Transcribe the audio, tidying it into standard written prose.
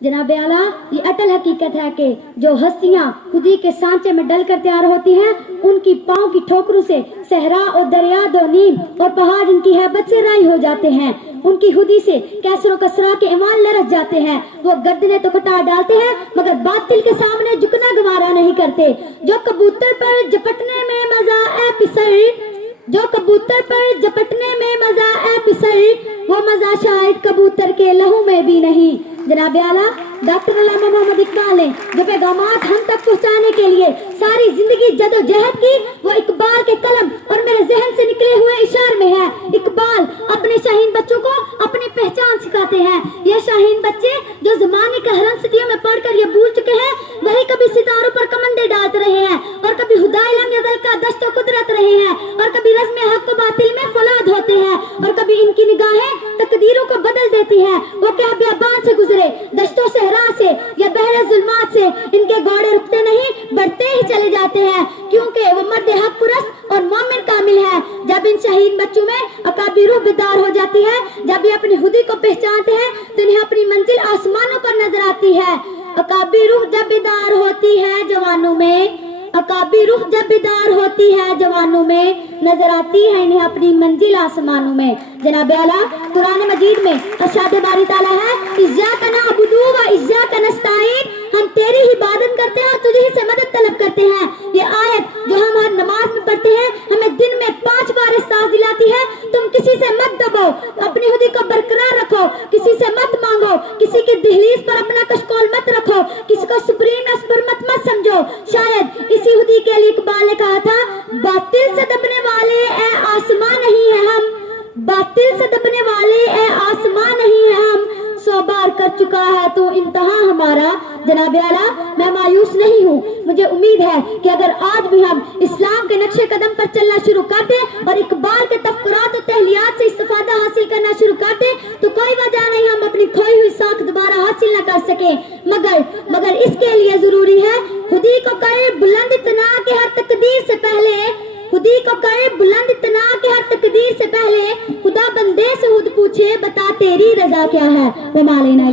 जनाब आला, ये अटल हकीकत है कि जो हस्तियाँ खुदी के सांचे में डल कर तैयार होती हैं, उनकी पाँव की ठोकरों से सहरा और दरिया दो नीम और पहाड़ इनकी हैबत से राई हो जाते हैं। उनकी खुदी से कैसरों कसरा के ईमान लरस जाते हैं। वो गर्दने तो कटा डालते हैं मगर बातिल के सामने झुकना गवारा नहीं करते। जो कबूतर पर झपटने में मजा है पिसल, जो कबूतर पर झपटने में मजा है पिसल, वो मजा शायद कबूतर के लहू में भी नहीं। जनाब आला, डॉक्टर अल्लामा मोहम्मद इकबाल ने जो पैगामात हम तक पहुंचाने के लिए सारी जिंदगी जदोजहद की, वो इकबाल के कलम और मेरे जहन से निकले हुए इशार में है। इकबाल अपने शाहीन बच्चों को अपनी पहचान सिखाते हैं। ये शाहीन बच्चे जो जमाने के हरम सदियों में पढ़कर ये भूल चुके हैं, वही कभी सितारों पर कमंडे डालते रहे हैं और कभी हुदाए लम यदल का दस्तो कुदरत रहे हैं और कभी रस्म हक व बातिल में फलाद होते हैं और कभी इनकी निगाहें तकदीरों को बदल देती हैं। वो क्या बियाबान से गुजरे, दश्तों सहरा से या बहरे जुल्मात से, इनके घोड़े रुकते नहीं, बढ़ते ही चले जाते हैं, क्योंकि वो मर्द हक पुरस्त और मोमिन कामिल है। जब इन शहीद बच्चों में अकाबी रूह बेदार हो जाती है, जब ये अपनी खुदी को पहचानते हैं, तो इन्हें अपनी मंजिल आसमानों पर नजर आती है। अकाबी रूह जब बेदार होती है जवानों में, अकाबी रूह जब बेदार होती है जवानों में, नजर आती है इन्हें अपनी मंजिल आसमानों में। जनाब आला, कुरान मजीद में इरशाद बारी ताला है, इय्याका नअबुदु व इय्याका नस्तईन, हम तेरी ही इबादत करते हैं और तुझे ही से मदद तलब करते हैं। ये आयत जो हम हर नमाज में पढ़ते हैं, हमें दिन में 5 बार एहसास दिलाती है, तुम किसी से मत दबो, अपनी खुदी को बरकरार रखो, किसी से मत मांगो, किसी की दहलीज पर अपना कशकोल मत रखो, किसी को सुप्रीम मत समझो। शायद इसी खुदी के लिए इकबाल ने कहा था, बातिल से दबने वाले ए आसमां नहीं है हम, बातिल से दबने वाले ए आसमां नहीं है हम, 100 बार कर चुका है तो इम्तहा हमारा। जनाब आला, मैं मायूस नहीं हूँ। मुझे उम्मीद है कि अगर आज भी हम इस्लाम के नक्शे कदम पर चलना शुरू कर दें और इकबाल के तफक्कुरात और तहलियात से इस्तिफादा हासिल करना शुरू कर दें, तो कोई वजह नहीं हम अपनी खोई हुई साख दोबारा हासिल न कर सके। मगर इसके लिए जरूरी है खुदी को करे बुलंद इतना के हर तकदीर से पहले, खुदी को करे बुलंद इतना के हर तकदीर से पहले खुदा बंदे से खुद पूछे, बता तेरी रजा क्या है। वो मालेना